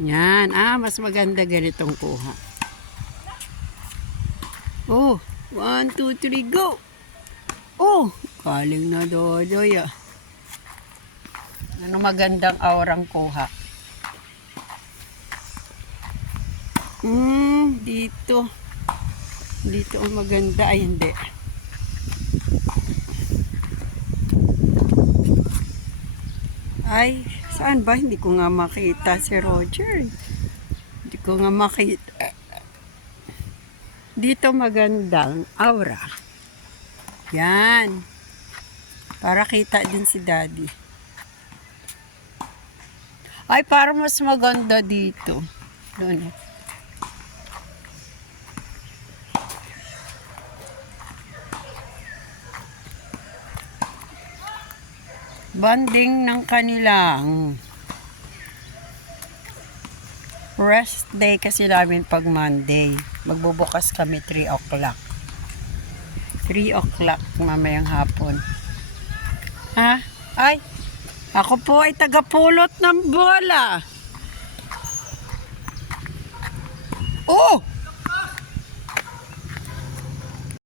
Yan. Mas maganda ganitong kuha. Oh, 1, 2, 3, go! Oh, galing na Dodoy ah. Ano magandang aurang kuha? Dito. Dito ang maganda. Ay, hindi. Ay, saan ba? Hindi ko nga makita si Roger. Hindi ko nga makita. Dito magandang aura. Yan. Para kita din si Daddy. Ay, para mas maganda dito. Doon. Banding ng kanilang rest day kasi namin pag Monday. Magbubukas kami 3 o'clock. 3 o'clock mamayang hapon. Ha? Ay, ako po ay tagapulot ng bola. Oh!